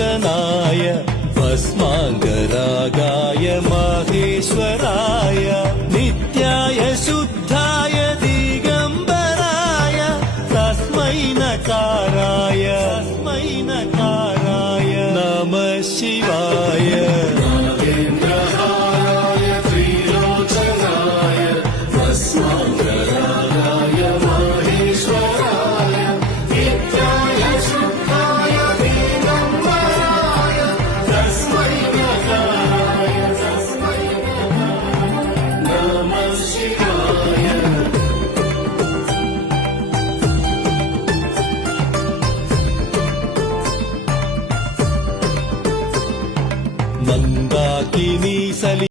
त्रिलोचनाय भस्माङ्गरागाय माहेश्वराय नित्याय शुद्धाय दिगम्बराय तस्मै नकाराय नमः शिवाय। नागेन्द्रहाराय त्रिलोचनाय भस्माङ्गरागाय माहेश्वराय नित्याय शुद्धाय दिगम्बराय तस्मै नकाराय नमः शिवाय। मंदाकिनी सली